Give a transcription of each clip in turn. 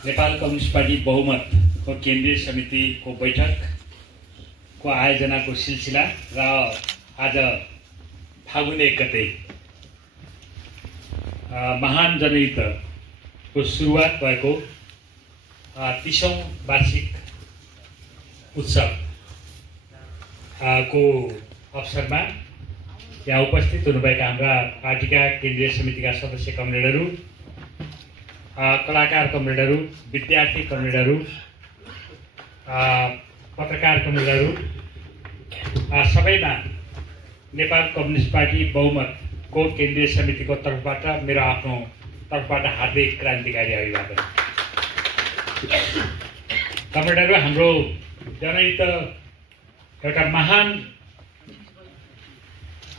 Nepal communist party बहुमतको केन्द्रीय समितिको बैठकको आयोजनाको सिलसिला र आज फागुन 1 गते महान जनयुद्धको सुरुवात भएको 30औं वार्षिक उत्सव को अवसरमा यहाँ उपस्थित हुनुभएका हाम्रा पार्टीका केन्द्रीय समितिका सदस्य कमरेडहरू, कलाकार कमरेडहरू, विद्यार्थी कमरेडहरू, पत्रकार कमरेडहरू सबैमा नेपाल कम्युनिस्ट पार्टी बहुमतको केन्द्रीय समितिको तर्फबाट मेरो आफ्नो तर्फबाट हार्दिक क्रान्तिकारी अभिवादन। कमरेडहरू, हाम्रो जनयुद्ध एउटा महान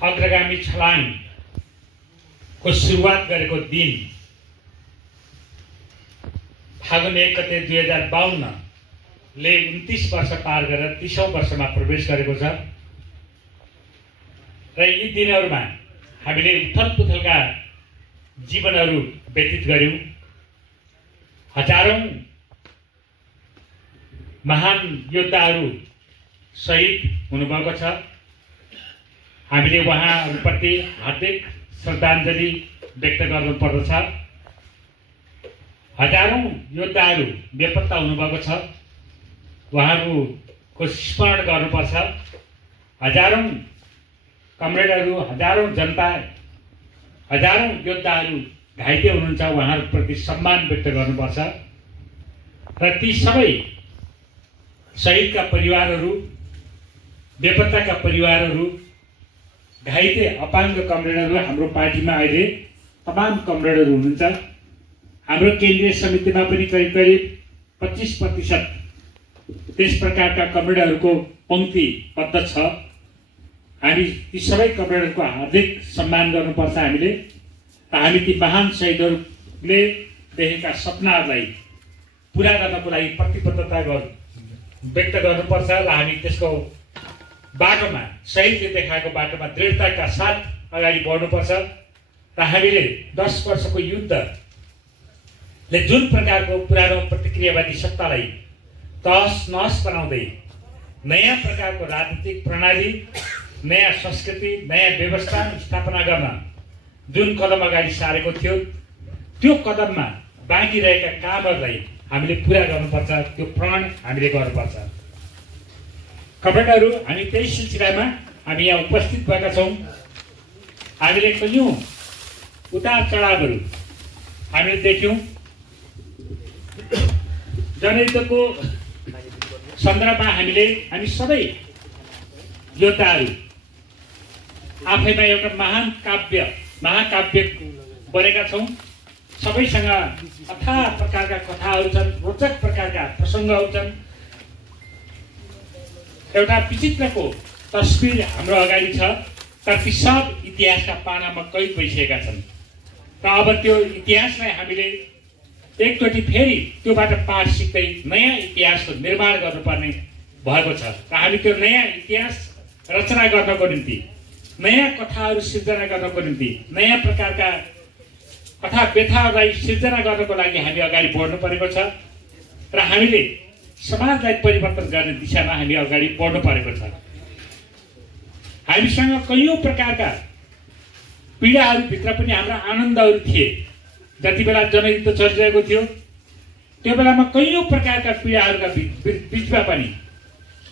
अग्रगामी छलाङको सुरुवात गरेको दिन फागुन 1 गते 2052 ले 29 वर्ष पार गरेर 30औं वर्षमा प्रवेश गरेको छ र यी दिनहरूमा हामीले उथलपुथलका जीवनहरू व्यतीत गर्यौं। हजारौं महान योद्धाहरू शहीद हुनुभएको छ। हामीले उहाँहरूप्रति हार्दिक श्रद्धाञ्जली व्यक्त गर्नुपर्दछ। हजारौं योद्धाहरू बेपत्ता हुनुभएको छ, उहाँहरूको स्मरण गर्नुपर्छ। हजारौं कमरेडहरू, हजारौं जनता, हजारौं योद्धाहरू घाइते हुनुहुन्छ, उहाँहरूप्रति सम्मान व्यक्त गर्नुपर्छ। र ती सबै शहीदका परिवारहरू, बेपत्ताका परिवारहरू, घाइते अपाङ्ग कमरेडहरू, हाम्रो पार्टीमा अहिले तमाम कमरेडहरू हुनुहुन्छ। हाम्रो केन्द्रीय समितिमा पनि करिब 25% त्यस प्रकारका कमरेडहरूको पंक्तिबद्ध छ। हामी ती सबै कमरेडहरूको हार्दिक सम्मान गर्नुपर्छ। हामीले ती महान शहीदहरूले देखेका सपनाहरूलाई पुरा गर्नको लागि प्रतिबद्धता व्यक्त गर्नुपर्छ र हामी त्यसको बाटोमा, शहीदले देखाएको बाटोमा दृढताका साथ अगाडि बढ्नुपर्छ। र हामीले 10 वर्षको युद्धले जुन प्रकारको पुरानो प्रतिक्रियावादी सत्तालाई तहस नहस बनाउँदै नयाँ प्रकारको राजनीतिक प्रणाली, नयाँ संस्कृति, नयाँ व्यवस्था स्थापना गर्न जुन कदम अगाडि सारेको थियो, त्यो कदममा बाँकी रहेका कामहरूलाई हामीले पुरा गर्नुपर्छ। त्यो प्रण हामीले गर्नुपर्छ। कमरेडहरू, हामी त्यही सिलसिलामा हामी यहाँ उपस्थित भएका छौँ। हामीले कयौं उतार चढावहरू हामीले देख्यौं। जनयुद्धको सन्दर्भमा हामी सबै योद्धाहरू आफैमा एउटा महाकाव्य बनेका छौँ। सबैसँग अथाह प्रकारका कथाहरू छन्, रोचक प्रकारका प्रसङ्गहरू छन्। एउटा विचित्रको तस्बिर हाम्रो अगाडि छ, तर ती सब इतिहासका पानामा कैद भइसकेका छन्। र अब त्यो इतिहासलाई हामीले एकचोटि फेरि त्योबाट पाठ सिक्दै नयाँ इतिहासको निर्माण गर्नुपर्ने भएको छ। र हामी त्यो नयाँ इतिहास रचना गर्नको निम्ति, नयाँ कथाहरू सिर्जना गर्नको निम्ति, नयाँ प्रकारका कथा व्यथाहरूलाई सिर्जना गर्नको लागि हामी अगाडि बढ्नु परेको छ। र हामीले समाजलाई परिवर्तन गर्ने दिशामा हामी अगाडि बढ्नु परेको छ। हामीसँग कयौं प्रकारका पीडाहरूभित्र पनि हाम्रा आनन्दहरू थिए। जति बेला जनयुद्ध चलिरहेको थियो त्यो बेलामा कयौं प्रकारका पीडाहरूका बीचमा पनि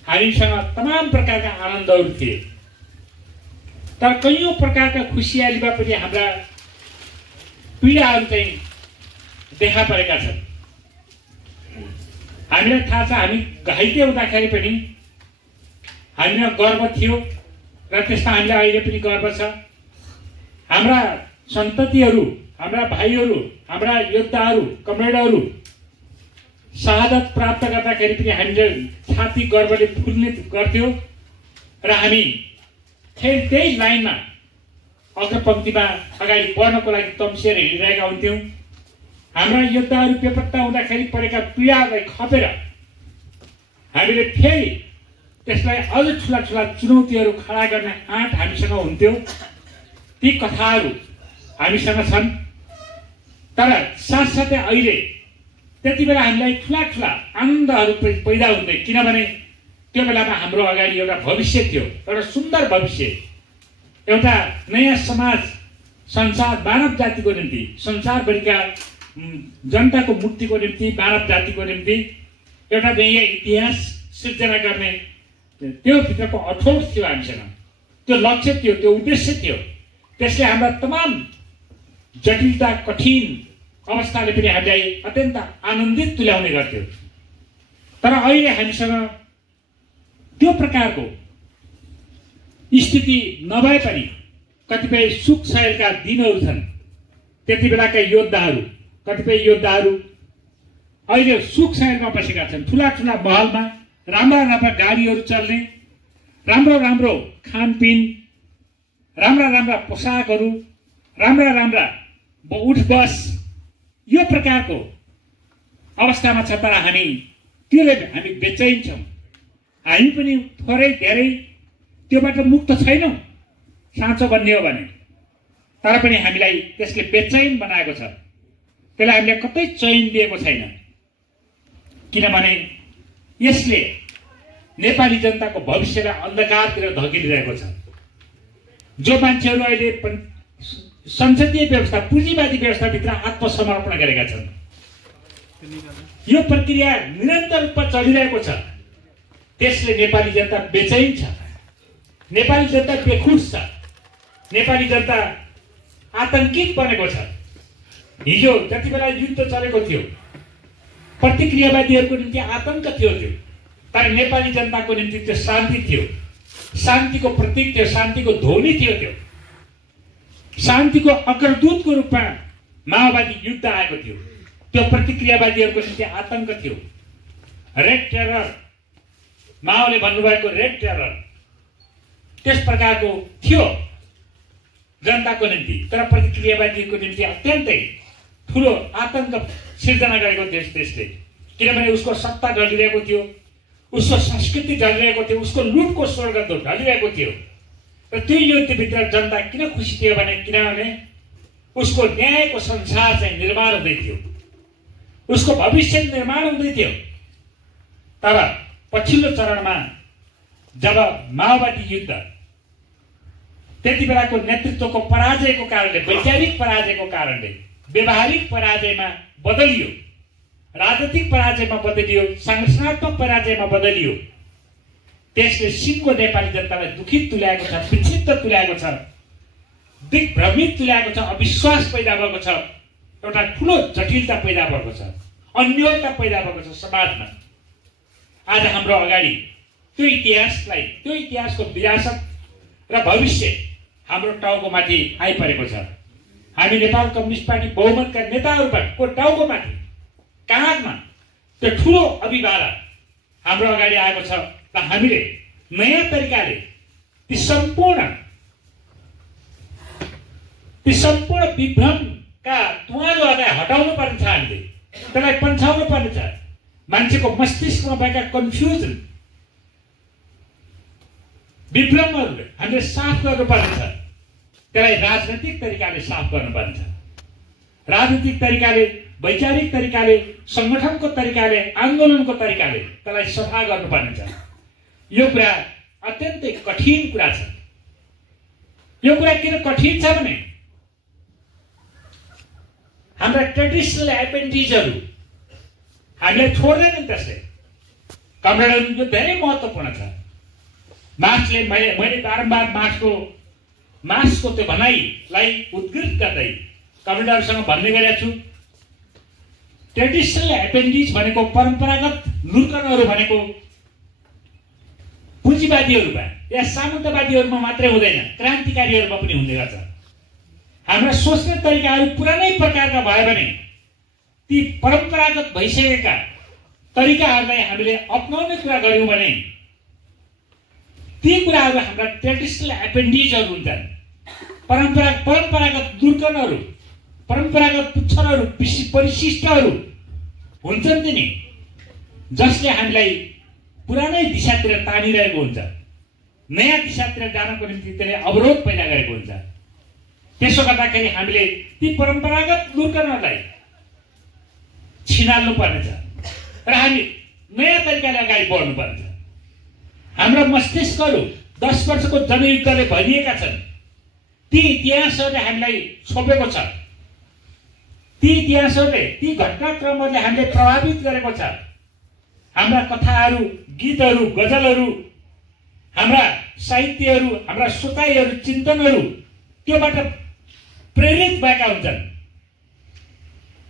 हामीसँग तमाम प्रकारका आनन्दहरू थिए। तर कयौं प्रकारका खुसियालीमा पनि हाम्रा पीडाहरू चाहिँ देखा परेका छन्। हामीलाई थाहा छ, हामी घाइते हुँदाखेरि पनि हामीलाई गर्व थियो र त्यसमा हामीलाई अहिले पनि गर्व छ। हाम्रा सन्ततिहरू, हाम्रा भाइहरू, हाम्रा योद्धाहरू, कमरेडहरू शहादत प्राप्त गर्दाखेरि पनि हामीले छाती गर्वले फुल्ने गर्थ्यो र हामी फेरि त्यही लाइनमा अग्रपङ्क्तिमा अगाडि बढ्नको लागि तम्सिएर हिँडिरहेका हुन्थ्यौँ। हाम्रा योद्धाहरू बेपत्ता हुँदाखेरि परेका पीडालाई खपेर हामीले फेरि त्यसलाई अझ ठुला ठुला चुनौतीहरू खडा गर्ने आँट हामीसँग हुन्थ्यो। ती कथाहरू हामीसँग छन्। तर साथसाथै अहिले त्यति बेला हामीलाई ठुला ठुला आनन्दहरू पैदा हुन्थे, किनभने त्यो बेलामा हाम्रो अगाडि एउटा भविष्य थियो, एउटा सुन्दर भविष्य, एउटा नयाँ समाज, संसार मानव जातिको निम्ति, संसारभरिका जनताको मुक्तिको निम्ति, मानव जातिको निम्ति एउटा नयाँ इतिहास सिर्जना गर्ने त्यो भित्रको अठोट थियो हामीसँग, त्यो लक्ष्य थियो, त्यो उद्देश्य थियो। त्यसले हाम्रा तमाम जटिलता, कठिन अवस्थाले पनि हामीलाई अत्यन्त आनन्दित तुल्याउने गर्थ्यो। तर अहिले हामीसँग त्यो प्रकारको स्थिति नभए पनि कतिपय सुख सहेलका दिनहरू छन्। त्यति बेलाका योद्धाहरू, कतिपय योद्धाहरू अहिले सुख सहेलमा बसेका छन्, ठुला ठुला महलमा, राम्रा राम्रा गाडीहरू चल्ने, राम्रो राम्रो खानपिन, राम्रा राम्रा पोसाकहरू, राम्रा राम्रा उठ बस, यो प्रकारको अवस्थामा छ। तर हामी त्यसले हामी बेचैन छौँ। हामी पनि थोरै धेरै त्योबाट मुक्त छैनौँ साँचो भन्ने हो भने। तर पनि हामीलाई त्यसले बेचैन बनाएको छ, त्यसले हामीलाई कतै चैन दिएको छैन, किनभने यसले नेपाली जनताको भविष्यलाई अन्धकारतिर धकेलिरहेको छ। जो मान्छेहरू अहिले संसदीय व्यवस्था, पुँजीवादी व्यवस्थाभित्र आत्मसमर्पण गरेका छन्, यो प्रक्रिया निरन्तर रूपमा चलिरहेको छ, त्यसले नेपाली जनता बेचैन छ, नेपाली जनता बेखुस छ, नेपाली जनता आतंकित बनेको छ। हिजो जति बेला युद्ध चलेको थियो, प्रतिक्रियावादीहरूको निम्ति आतंक थियो त्यो, तर नेपाली जनताको निम्ति त्यो शान्ति थियो, शान्तिको प्रतीक थियो, शान्तिको ध्वनि थियो। त्यो शान्तिको अग्रदूतको रूपमा माओवादी युद्ध आएको थियो। त्यो प्रतिक्रियावादीहरूको निम्ति आतंक थियो, रेड टेरर, माओले भन्नुभएको रेड टेरर त्यस प्रकारको थियो जनताको निम्ति। तर प्रतिक्रियावादीको निम्ति अत्यन्तै ठुलो आतंक सिर्जना गरेको थियो त्यसले, किनभने उसको सत्ता ढलिरहेको थियो, उसको संस्कृति ढलिरहेको थियो, उसको लुटको स्वर्ग ढलिरहेको थियो। र त्यो युद्धभित्र जनता किन खुसी थियो भने किनभने उसको न्यायको संसार चाहिँ निर्माण हुँदै थियो, उसको भविष्य निर्माण हुँदै थियो। तर पछिल्लो चरणमा जब माओवादी युद्ध त्यति बेलाको नेतृत्वको पराजयको कारणले, वैचारिक पराजयको कारणले व्यवहारिक पराजयमा बदलियो, राजनीतिक पराजयमा बदलियो, संरचनात्मक पराजयमा बदलियो, त्यसले सिङ्गो नेपाली जनतालाई दुखित तुल्याएको छ, विक्षिप्त तुल्याएको छ, दिग्भ्रमित तुल्याएको छ, अविश्वास पैदा भएको छ, एउटा ठुलो जटिलता पैदा भएको छ, अन्योन्यता पैदा भएको छ समाजमा। आज हाम्रो अगाडि त्यो इतिहासलाई, त्यो इतिहासको विरासत र भविष्य हाम्रो टाउकोमाथि आइपरेको छ। हामी नेपाल कम्युनिस्ट पार्टी बहुमतका नेताहरूको टाउकोमाथि, काँधमा त्यो ठुलो अभिभावक हाम्रो अगाडि आएको छ र हामीले नयाँ तरिकाले ती सम्पूर्ण विभ्रमका धुवाँहरूलाई हटाउनु पर्ने छ, हामीले त्यसलाई पन्छाउनु पर्ने छ। मान्छेको मस्तिष्कमा भएका कन्फ्युजन, विभ्रमहरूले हामीले साफ गर्नुपर्ने छ, त्यसलाई राजनैतिक तरिकाले साफ गर्नुपर्ने छ। राजनीतिक तरिकाले, वैचारिक तरिकाले, संगठनको तरिकाले, आन्दोलनको तरिकाले त्यसलाई सफा गर्नुपर्ने छ। यो कुरा अत्यन्तै कठिन कुरा छ। यो कुरा किन कठिन छ भने हाम्रा ट्रेडिसनल एपेन्डिजहरू हामीलाई छोड्दैनन्। त्यसले कमरेडहरू यो धेरै महत्त्वपूर्ण छ। मार्क्सले, मैले बारम्बार मार्क्सको त्यो भनाइलाई उद्घृत गर्दै कमरेडहरूसँग भन्ने गरेको छु, ट्रेडिसनल एपेन्डिज भनेको परम्परागत लुर्कनहरू भनेको पुँजीवादीहरूमा या सामन्तवादीहरूमा मात्रै हुँदैन, क्रान्तिकारीहरूमा पनि हुने गर्छ। हाम्रा सोच्ने तरिकाहरू पुरानै प्रकारका भयो भने ती परम्परागत भइसकेका तरिकाहरूलाई हामीले अपनाउने कुरा गर्यौँ भने ती कुराहरू हाम्रा ट्रेडिसनल एपेन्डिजहरू हुन्छन्। परम्परागत दुर्कनहरू, परम्परागत पुच्छरहरू, परिशिष्टहरू हुन्छन् तिनी, जसले हामीलाई पुरानै दिशातिर तानिरहेको हुन्छ, नयाँ दिशातिर जानको निम्ति त्यसले अवरोध पैदा गरेको हुन्छ। त्यसो गर्दाखेरि हामीले ती परम्परागत दुर्कनहरूलाई छिनाल्नु पर्नेछ र हामी नयाँ तरिकाले अगाडि बढ्नु पर्छ। हाम्रो मस्तिष्कहरू 10 वर्षको जनयुद्धले भरिएका छन्। ती इतिहासहरूले हामीलाई छोपेको छ। ती इतिहासहरूले, ती घटनाक्रमहरूले हामीलाई प्रभावित गरेको छ। हाम्रा कथाहरू, गीतहरू, गजलहरू, हाम्रा साहित्यहरू, हाम्रा सोचाइहरू, चिन्तनहरू त्योबाट प्रेरित भएका हुन्छन्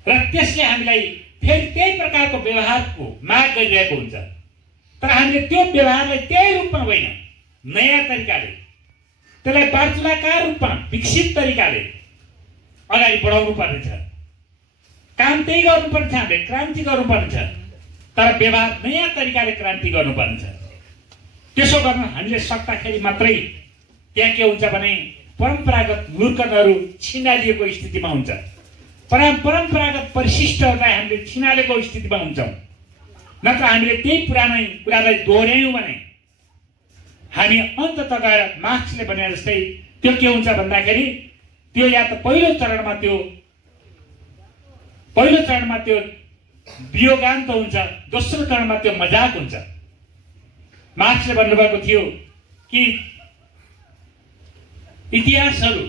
र त्यसले हामीलाई फेरि त्यही प्रकारको व्यवहारको माग गरिरहेको हुन्छ। तर हामीले त्यो व्यवहारलाई त्यही रूपमा होइन, नयाँ तरिकाले, त्यसलाई वार्तालापका रूपमा विकसित तरिकाले अगाडि बढाउनु पर्नेछ। काम त्यही गर्नुपर्छ, हामीले क्रान्ति गर्नुपर्छ, तर व्यवहार नयाँ तरिकाले क्रान्ति गर्नुपर्छ। त्यसो गर्न हामीले सक्दाखेरि मात्रै त्यहाँ के हुन्छ भने परम्परागत मूर्खहरू छिनालिएको स्थितिमा हुन्छ। परम्परागत परिशिष्टहरूलाई हामीले छिनालेको स्थितिमा हुन्छौँ। नत्र हामीले त्यही पुरानै कुरालाई दोहोऱ्यायौँ भने हामी अन्ततः गएर मार्क्सले भने जस्तै त्यो के हुन्छ भन्दाखेरि त्यो या त पहिलो चरणमा त्यो वियोगान्त हुन्छ, दोस्रो चरणमा त्यो मजाक हुन्छ। मार्क्सले भन्नुभएको थियो कि इतिहासहरू,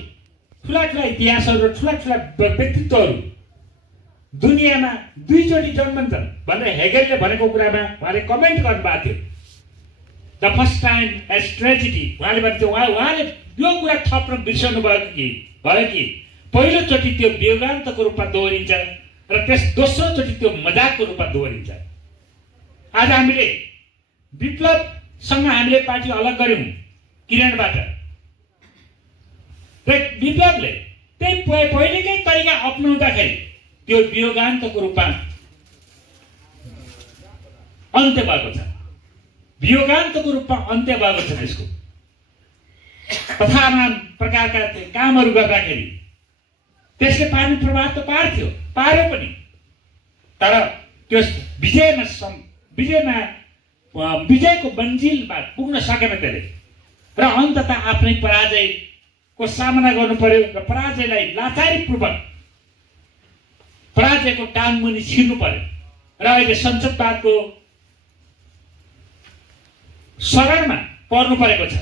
ठुला इतिहासहरू र ठुला व्यक्तित्वहरू दुनियाँमा दुईचोटि जन्मन्छन् भनेर हेगेलले भनेको कुरामा उहाँले कमेन्ट गर्नुभएको थियो। The first time as tragedy उहाँले भन्थ्यो, उहाँले यो कुरा थप्न बिर्सनु भयो कि पहिलोचोटि त्यो वियोगान्तको रूपमा दोहोरिन्छ र त्यस दोस्रोचोटि त्यो मजाकको रूपमा दोहोरिन्छ। आज हामीले विप्लवसँग हामीले पार्टी अलग गर्यौँ किरणबाट र विप्लवले त्यही पहिलेकै तरिका अपनाउँदाखेरि त्यो वियोगान्तको रूपमा अन्त्य भएको छ। वियोगान्तको रूपमा अन्त्य भएको छ। त्यसको तथामान प्रकारका कामहरू गर्दाखेरि त्यसले पार्ने प्रभाव त पार्यो पनि, तर त्यो विजयको मन्जिलमा पुग्न सकेन त्यसले र अन्ततः आफ्नै पराजयको सामना गर्नु पर्यो र पराजयलाई लाचारीपूर्वक पराजयको टाङमुनि छिर्नु पर्यो र अहिले संसदवादको शरणमा पर्नु परेको छ।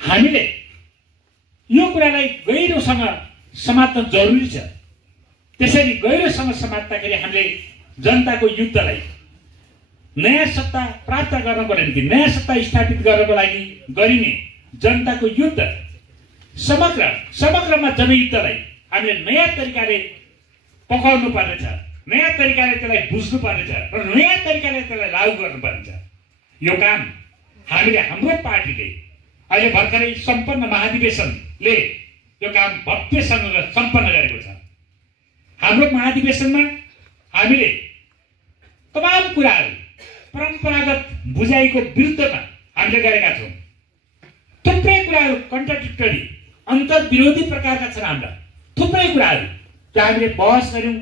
हामीले यो कुरालाई गहिरोसँग समात्न जरुरी छ। त्यसरी गहिरोसँग समात्दाखेरि हामीले जनताको युद्धलाई नयाँ सत्ता प्राप्त गर्नको निम्ति, नयाँ सत्ता स्थापित गर्नको लागि गरिने जनताको युद्ध, समग्रमा जनयुद्धलाई हामीले नयाँ तरिकाले पकाउनु पर्नेछ, नयाँ तरिकाले त्यसलाई बुझ्नु पर्नेछ र नयाँ तरिकाले त्यसलाई लागू गर्नुपर्नेछ। यो काम हामीले, हाम्रो पार्टीले अहिले भर्खरै सम्पन्न महाधिवेशनले यो काम भव्यसँग सम्पन्न गरेको छ। हाम्रो महाधिवेशनमा हामीले तमाम कुराहरू परम्परागत बुझाइको विरुद्धमा हामीले गरेका छौँ। थुप्रै कुराहरू कन्ट्राडिक्टरी, अन्तर्विरोधी प्रकारका छन् हाम्रा थुप्रै कुराहरू जो हामीले बहस गऱ्यौँ,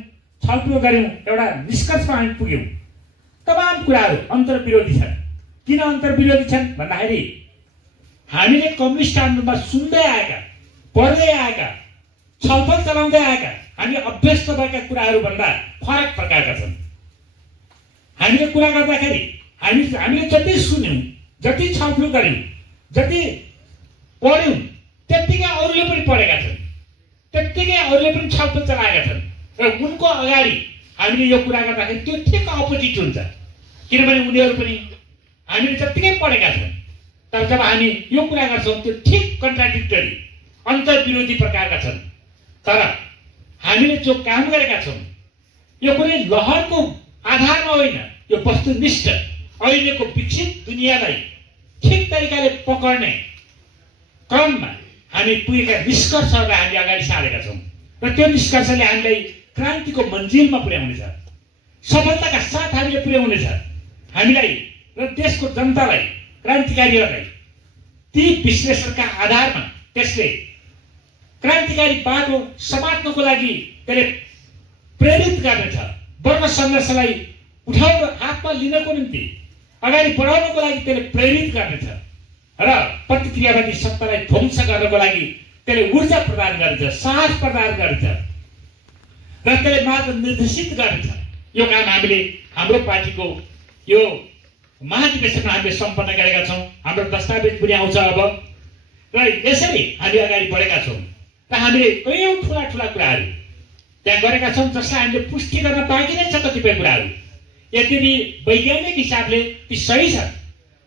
छलफल गऱ्यौँ, एउटा निष्कर्षमा हामी पुग्यौँ। तमाम कुराहरू अन्तर्विरोधी छन्। किन अन्तर्विरोधी छन् भन्दाखेरि हामीले कम्युनिस्ट आन्दोलनमा सुन्दै आएका, पढ्दै आएका, छलफल चलाउँदै आएका, हामी अभ्यस्त भएका कुराहरू भन्दा फरक प्रकारका छन्। हामीले कुरा गर्दाखेरि हामीले जति सुन्यौँ, जति छलफल गऱ्यौँ, जति पढ्यौँ, त्यत्तिकै अरूले पनि पढेका छन्, त्यत्तिकै अरूले पनि छलफल चलाएका छन् र उनको अगाडि हामीले यो कुरा गर्दाखेरि त्यो ठिक अपोजिट हुन्छ। किनभने उनीहरू पनि हामीले जत्तिकै पढेका छन्, तर जब हामी यो कुरा गर्छौँ त्यो ठिक कन्ट्राडिक्टरी, अन्तर्विरोधी प्रकारका छन्। तर हामीले जो काम गरेका छौँ यो कुनै लहरको आधारमा होइन, यो वस्तुनिष्ठ अहिलेको विकसित दुनियाँलाई ठिक तरिकाले पकड्ने क्रममा हामी पुगेका निष्कर्षहरूलाई हामी अगाडि सारेका छौँ र त्यो निष्कर्षले हामीलाई क्रान्तिको मन्जिलमा पुर्याउनेछ, सफलताका साथ हामीले पुर्याउनेछ। हामीलाई र देशको जनतालाई, क्रान्तिकारीहरूलाई ती विश्लेषणका आधारमा त्यसले क्रान्तिकारी बाटो समात्नको लागि त्यसले प्रेरित गर्नेछ। वर्ण सङ्घर्षलाई हातमा लिनको निम्ति, अगाडि बढाउनको लागि त्यसले प्रेरित गर्नेछ र प्रतिक्रियावादी सत्तालाई ध्वंस गर्नको लागि त्यसले ऊर्जा प्रदान गर्नेछ, साहस प्रदान गर्नेछ त्यसले मात्र निर्देशित गर्छ। यो काम हामीले हाम्रो पार्टीको यो महाधिवेशनमा हामीले सम्पन्न गरेका छौँ। हाम्रो दस्तावेज पनि आउँछ अब र यसरी हामी अगाडि बढेका छौँ र हामीले कयौँ ठुला ठुला कुराहरू त्यहाँ गरेका छौँ जसलाई हामीले पुष्टि गर्न बाँकी नै छ। कतिपय कुराहरू यद्यपि वैज्ञानिक हिसाबले ती सही छ,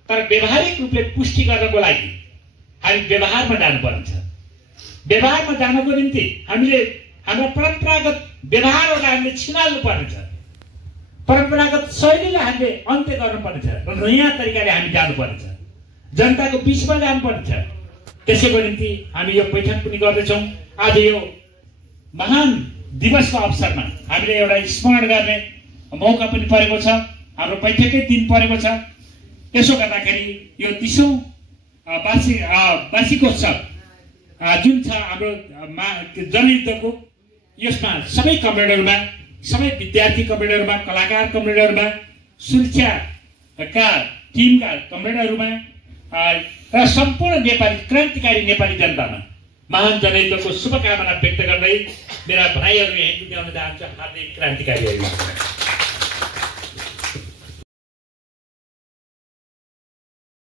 तर व्यवहारिक रूपले पुष्टि गर्नको लागि हामी व्यवहारमा जानुपर्छ। व्यवहारमा जानको निम्ति हामीले हाम्रो परम्परागत व्यवहारहरूलाई हामीले छिनाल्नु पर्नेछ। परम्परागत शैलीलाई हामीले अन्त्य गर्नुपर्नेछ र नयाँ तरिकाले हामी जानुपर्नेछ, जनताको बिचमा जानुपर्नेछ। त्यसैको निम्ति हामी यो बैठक पनि गर्दैछौँ। आज यो महान दिवसको अवसरमा हामीले एउटा स्मरण गर्ने मौका पनि परेको छ। हाम्रो बैठकै दिन परेको छ। त्यसो गर्दाखेरि यो 30औं वार्षिकोत्सव जुन छ हाम्रो जनयुद्धको, यसमा सबै कमरेडहरूमा, सबै विद्यार्थी कमरेडहरूमा, कलाकार कमरेडहरूमा, सुरक्षाका टिमका कमरेडहरूमा र सम्पूर्ण नेपाली क्रान्तिकारी नेपाली जनतामा महान जनयुद्धको शुभकामना व्यक्त गर्दै मेरा भाइहरू यहीँ पुग्याउन चाहन्छु। हार्दिक क्रान्तिकारीहरू।